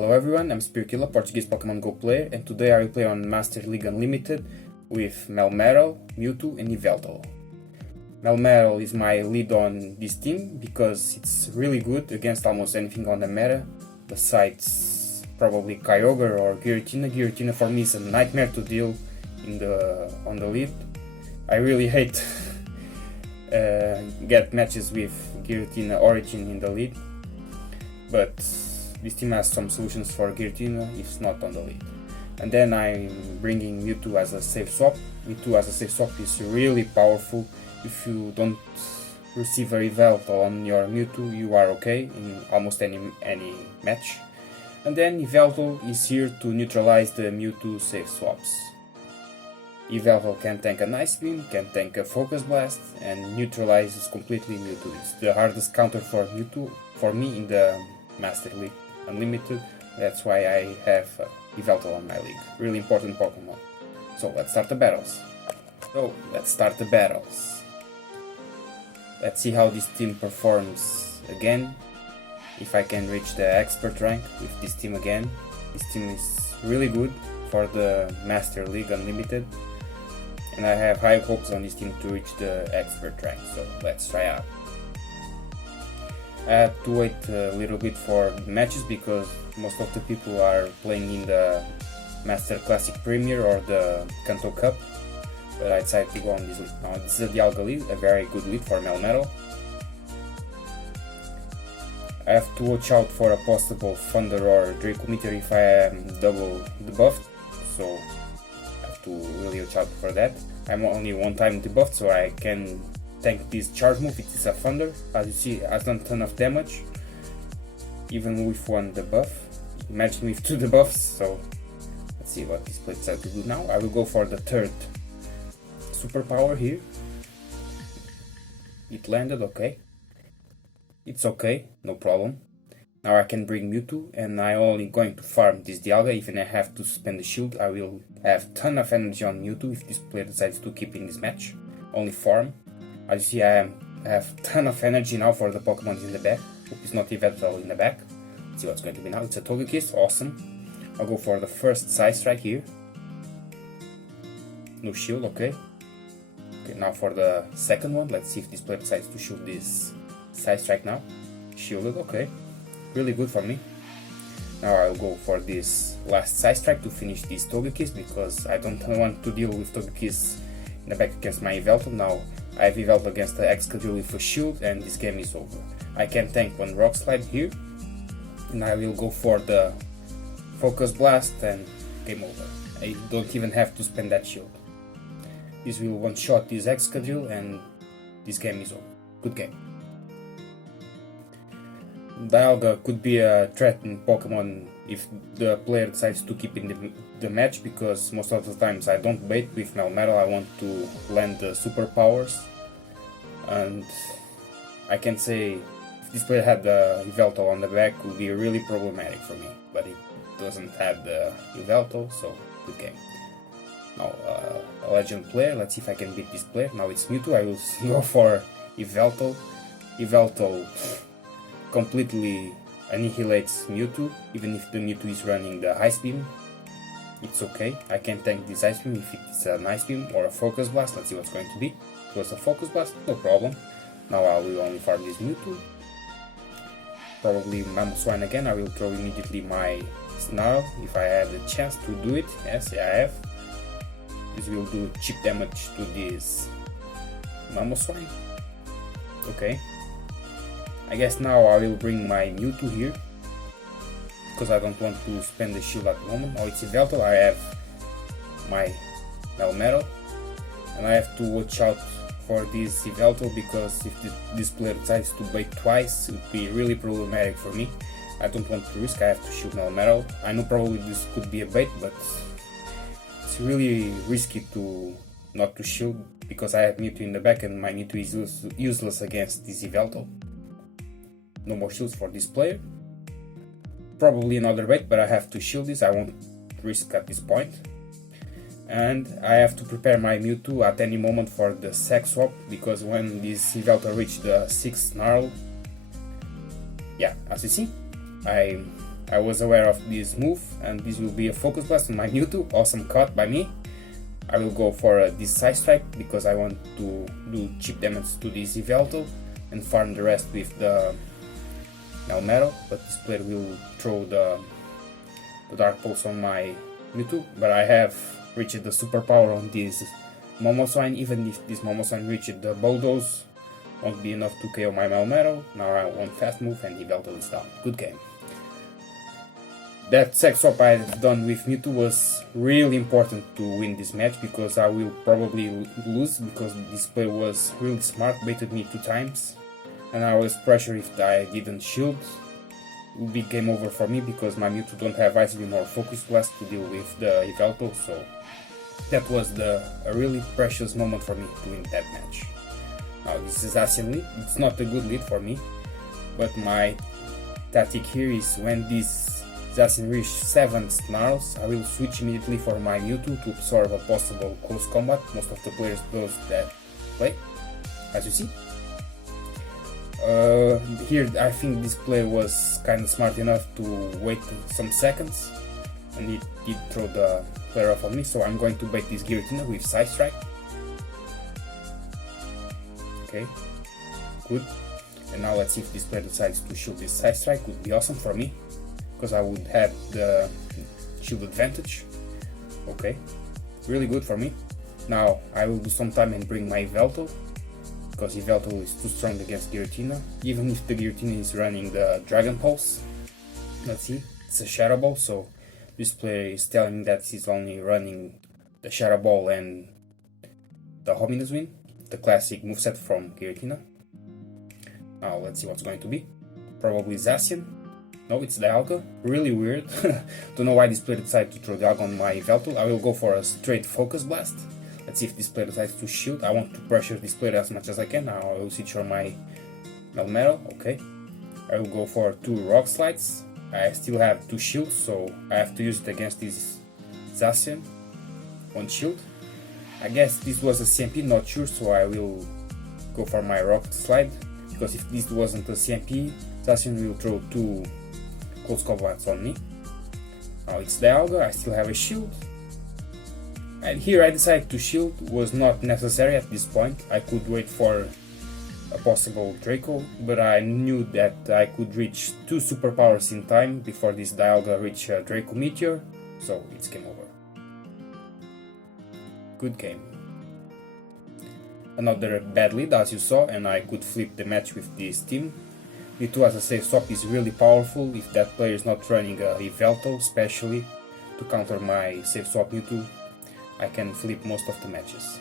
Hello everyone, I'm Spirkilla, Portuguese Pokemon Go player, and today I will play on Master League Unlimited with Melmetal, Mewtwo and Yveltal. Melmetal is my lead on this team because it's really good against almost anything on the meta, besides probably Kyogre or Giratina. Giratina for me is a nightmare to deal on the lead. I really hate get matches with Giratina Origin in the lead, but this team has some solutions for Giratina if it's not on the lead. And then I'm bringing Mewtwo as a safe swap. Mewtwo as a safe swap is really powerful. If you don't receive a Yveltal on your Mewtwo, you are okay in almost any match. And then Yveltal is here to neutralize the Mewtwo safe swaps. Yveltal can tank an Ice Beam, can tank a Focus Blast, and neutralizes completely Mewtwo. It's the hardest counter for Mewtwo for me in the Master League Unlimited. That's why I have Yveltal on my league. Really important Pokemon. So let's start the battles. Let's see how this team performs again. If I can reach the expert rank with this team again. This team is really good for the Master League Unlimited, and I have high hopes on this team to reach the expert rank. So let's try out. I had to wait a little bit for the matches because most of the people are playing in the Master Classic Premier or the Kanto Cup, but I decided to go on this lead. Now this is a Dialga lead, a very good lead for Melmetal. I have to watch out for a possible Thunder or Draco Meteor if I am double debuffed, so I have to really watch out for that. I'm only one time debuffed, so I can tank this charge move. It is a Thunder. As you see, it has done a ton of damage, even with one debuff. Imagine with two debuffs, so let's see what this play decides to do now. I will go for the third superpower here. It landed, okay. It's okay, no problem. Now I can bring Mewtwo, and I'm only going to farm this Dialga. Even if I have to spend the shield, I will have ton of energy on Mewtwo if this player decides to keep in this match. Only farm. As you see, I have ton of energy now for the Pokemon in the back. Hope it's not Yveltal in the back. Let's see what's going to be now. It's a Togekiss, awesome. I'll go for the first Side Strike here. No shield, okay. Okay, now for the second one. Let's see if this player decides to shoot this Side Strike now. Shielded, okay. Really good for me. Now I'll go for this last Side Strike to finish this Togekiss because I don't want to deal with Togekiss in the back against my Yveltal. Now I have Yveltal against the Excadrill with a shield, and this game is over. I can tank one Rock Slide here, and I will go for the Focus Blast, and game over. I don't even have to spend that shield. This will one-shot this Excadrill, and this game is over. Good game. Dialga could be a threat in Pokemon if the player decides to keep in the match, because most of the times I don't bait with Melmetal. I want to land the superpowers, and I can say if this player had the Yveltal on the back, it would be really problematic for me, but it doesn't have the Yveltal, so good game. Now a legend player, let's see if I can beat this player. Now it's Mewtwo. I will go for Yveltal. Yveltal completely annihilates Mewtwo, even if the Mewtwo is running the Ice Beam. It's okay, I can tank this Ice Beam if it's an Ice Beam or a Focus Blast. Let's see what's going to be. It was a Focus Blast, no problem. Now I will only farm this Mewtwo. Probably Mamoswine again. I will throw immediately my Snarl if I had the chance to do it. Yes, I have. This will do cheap damage to this Mamoswine. Okay. I guess now I will bring my Mewtwo here, because I don't want to spend the shield at the moment. Now it's Yveltal, I have my Melmetal, and I have to watch out for this Yveltal, because if this player decides to bait twice, it would be really problematic for me. I don't want to risk, I have to shoot Melmetal. I know probably this could be a bait, but it's really risky to not to shield, because I have Mewtwo in the back and my Mewtwo is useless against this Yveltal. No more shields for this player. Probably another bait, but I have to shield this. I won't risk at this point. And I have to prepare my Mewtwo at any moment for the sack swap, because when this Yveltal reach the 6th Snarl, yeah, as you see, I I was aware of this move, and this will be a Focus Blast on my Mewtwo. Awesome cut by me. I will go for this Side Strike because I want to do cheap damage to this Yveltal and farm the rest with the Melmetal, but this player will throw the Dark Pulse on my Mewtwo, but I have reached the superpower on this Momoswine. Even if this Momoswine reached the Bulldoze, won't be enough to KO my Melmetal. Now I want fast move and Yveltal is down. Good game. That sec swap I've done with Mewtwo was really important to win this match, because I will probably lose because this player was really smart, baited me 2 times, and I was pressured if I didn't shield. It would be game over for me because my Mewtwo don't have Ice Beam or Focus Blast to deal with the Yveltal, so that was a really precious moment for me to win that match. Now this is Zacian lead. It's not a good lead for me, but my tactic here is when this Zacian reaches 7 snarls, I will switch immediately for my Mewtwo to absorb a possible close combat. Most of the players does that play, as you see. Here I think this player was kind of smart enough to wait some seconds, and he did throw the player off on me, so I'm going to bait this Giratina with Side Strike. Okay, good. And now let's see if this player decides to shield this Side Strike. Would be awesome for me, because I would have the shield advantage. Okay, really good for me. Now I will do some time and bring my Yveltal, because Yveltal is too strong against Giratina, even if the Giratina is running the Dragon Pulse. Let's see, it's a Shadow Ball, so this player is telling me that he's only running the Shadow Ball and the Hominous Wind, the classic moveset from Giratina. Now let's see what's going to be. Probably Zacian. No, it's Dialga. Really weird. Don't know why this player decided to throw Dialga on my Yveltal. I will go for a straight Focus Blast. Let's see if this player decides to shield. I want to pressure this player as much as I can. Now I will switch on my Melmetal. Okay. I will go for 2 Rock Slides. I still have 2 shields, so I have to use it against this Zacian. 1 shield. I guess this was a CMP, not sure, so I will go for my Rock Slide, because if this wasn't a CMP, Zacian will throw 2 close combats on me. Now it's Dialga, I still have a shield. And here I decided to shield. Was not necessary at this point. I could wait for a possible Draco, but I knew that I could reach 2 superpowers in time before this Dialga reach Draco Meteor, so it's game over. Good game. Another bad lead as you saw, and I could flip the match with this team. Mewtwo as a safe swap is really powerful if that player is not running a Yveltal, especially to counter my safe swap Mewtwo. I can flip most of the matches.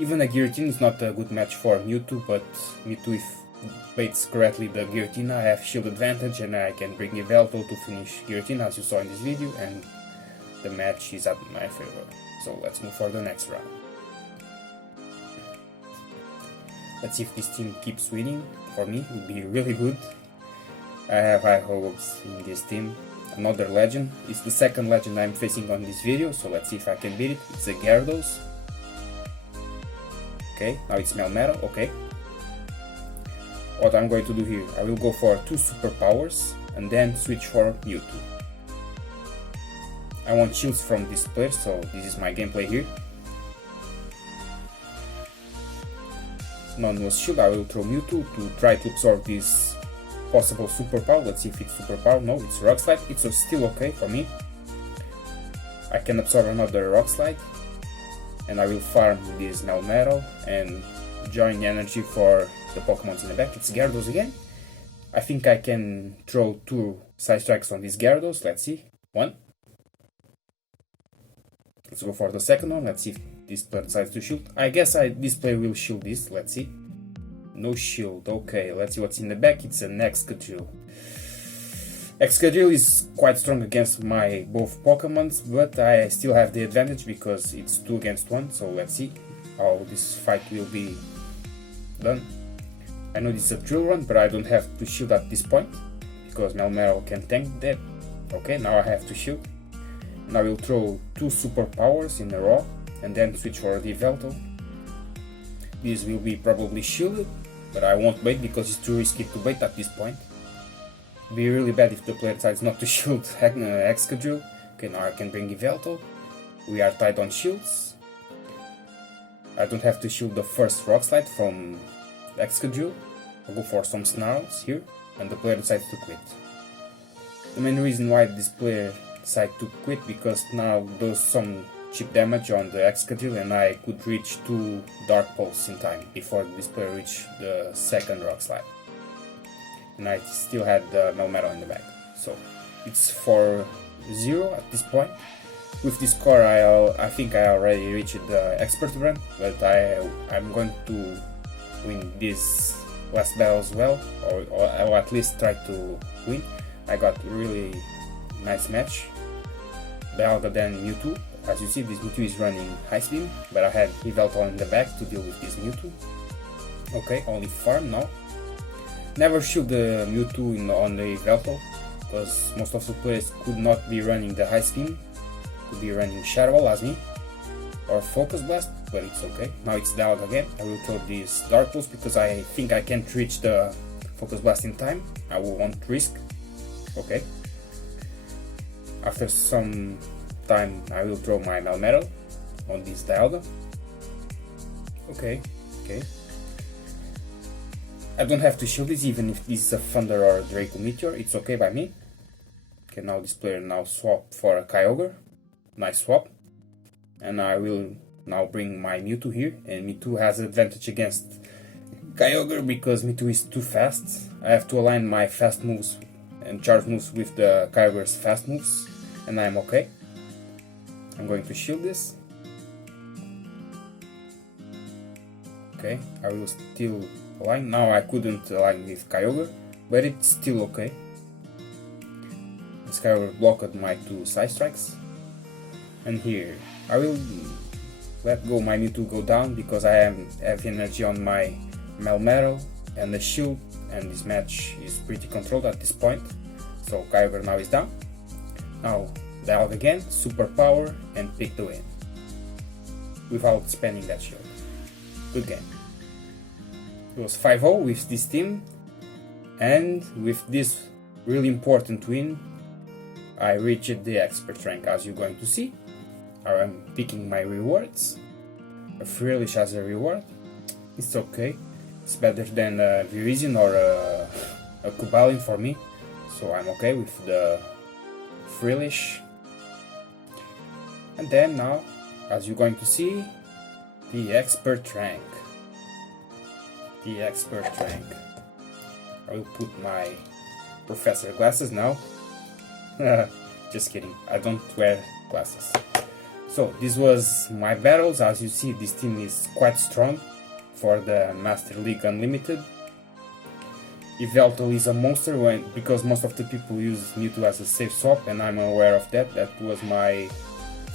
Even a Giratina is not a good match for Mewtwo, but Mewtwo, if baits correctly the Giratina, I have shield advantage and I can bring Yveltal to finish Giratina as you saw in this video, and the match is at my favor. So let's move for the next round. Let's see if this team keeps winning. For me, it would be really good. I have high hopes in this team. Another legend. It's the second legend I'm facing on this video, so let's see if I can beat it. It's a Gyarados. Okay, now it's Melmetal. Okay. What I'm going to do here, I will go for 2 superpowers and then switch for Mewtwo. I want shields from this player, so this is my gameplay here. None was shield. I will throw Mewtwo to try to absorb this possible superpower. Let's see if it's superpower. No, it's Rock Slide. It's still okay for me. I can absorb another Rock Slide, and I will farm this Melmetal and join the energy for the Pokemons in the back. It's Gyarados again. I think I can throw 2 Side Strikes on this Gyarados. Let's see. 1. Let's go for the second one. Let's see if this player decides to shield. I guess this player will shield this. Let's see. No shield. Okay, let's see what's in the back. It's an Excadrill. Excadrill is quite strong against my both Pokemons, but I still have the advantage because it's 2 against 1. So let's see how this fight will be done. I know this is a drill run, but I don't have to shield at this point because Melmetal can tank that. Okay, now I have to shield. And I will throw 2 superpowers in a row and then switch for the Yveltal. This will be probably shielded, but I won't bait because it's too risky to bait at this point. be really bad if the player decides not to shield Excadrill. Okay, now I can bring Yveltal. We are tied on shields. I don't have to shield the first Rock Slide from Excadrill. I'll go for some Snarls here, and the player decides to quit. The main reason why this player decided to quit because now does some cheap damage on the Excadrill, and I could reach 2 Dark Pulse in time before this player reached the second Rock Slide. And I still had the Melmetal in the back, so it's 4-0 at this point. With this score, I think I already reached the expert run, but I'm going to win this last battle as well, or at least try to win. I got a really nice match. Dialga then Mewtwo. As you see, this Mewtwo is running Ice Beam, but I had Yveltal in the back to deal with this Mewtwo. Okay, only farm now. Never shield the Mewtwo on the Yveltal, because most of the players could not be running the Ice Beam, could be running Shadow Ball as me, or Focus Blast, but it's okay. Now it's Dialga again. I will throw this Dark Pulse because I think I can't reach the Focus Blast in time. I won't risk. Okay. After some time, I will throw my Melmetal on this Dialga. Okay. I don't have to shield this even if this is a Thunder or a Draco Meteor, it's okay by me. Okay, now this player now swap for a Kyogre. Nice swap. And I will now bring my Mewtwo here, and Mewtwo has advantage against Kyogre because Mewtwo is too fast. I have to align my fast moves and charge moves with the Kyogre's fast moves, and I'm okay. I'm going to shield this. Okay, I will still align. Now I couldn't align with Kyogre, but it's still okay. This Kyogre blocked my 2 side strikes. And here, I will let go my Mewtwo go down because I have energy on my Melmetal and the shield, and this match is pretty controlled at this point. So Kyogre now is down. Now Dialga again, super power, and pick the win without spending that shield. Good game. It was 5-0 with this team, and with this really important win, I reached the expert rank, as you're going to see. I'm picking my rewards. A Freelish as a reward. It's okay. It's better than a Virizion or a Kubalin for me. So I'm okay with the Freelish. And then now, as you're going to see, the expert rank. The expert rank. I will put my professor glasses now. Just kidding, I don't wear glasses. So this was my battles. As you see, this team is quite strong for the Master League Unlimited. Yveltal is a monster because most of the people use Mewtwo as a safe swap, and I'm aware of that. That was my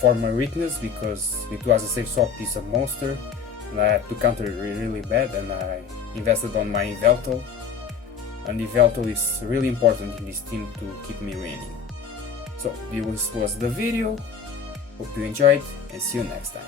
former weakness because Mewtwo as a safe swap is a monster, and I had to counter it really bad, and I invested on my Yveltal. And Yveltal is really important in this team to keep me winning. So this was the video. Hope you enjoyed, and see you next time.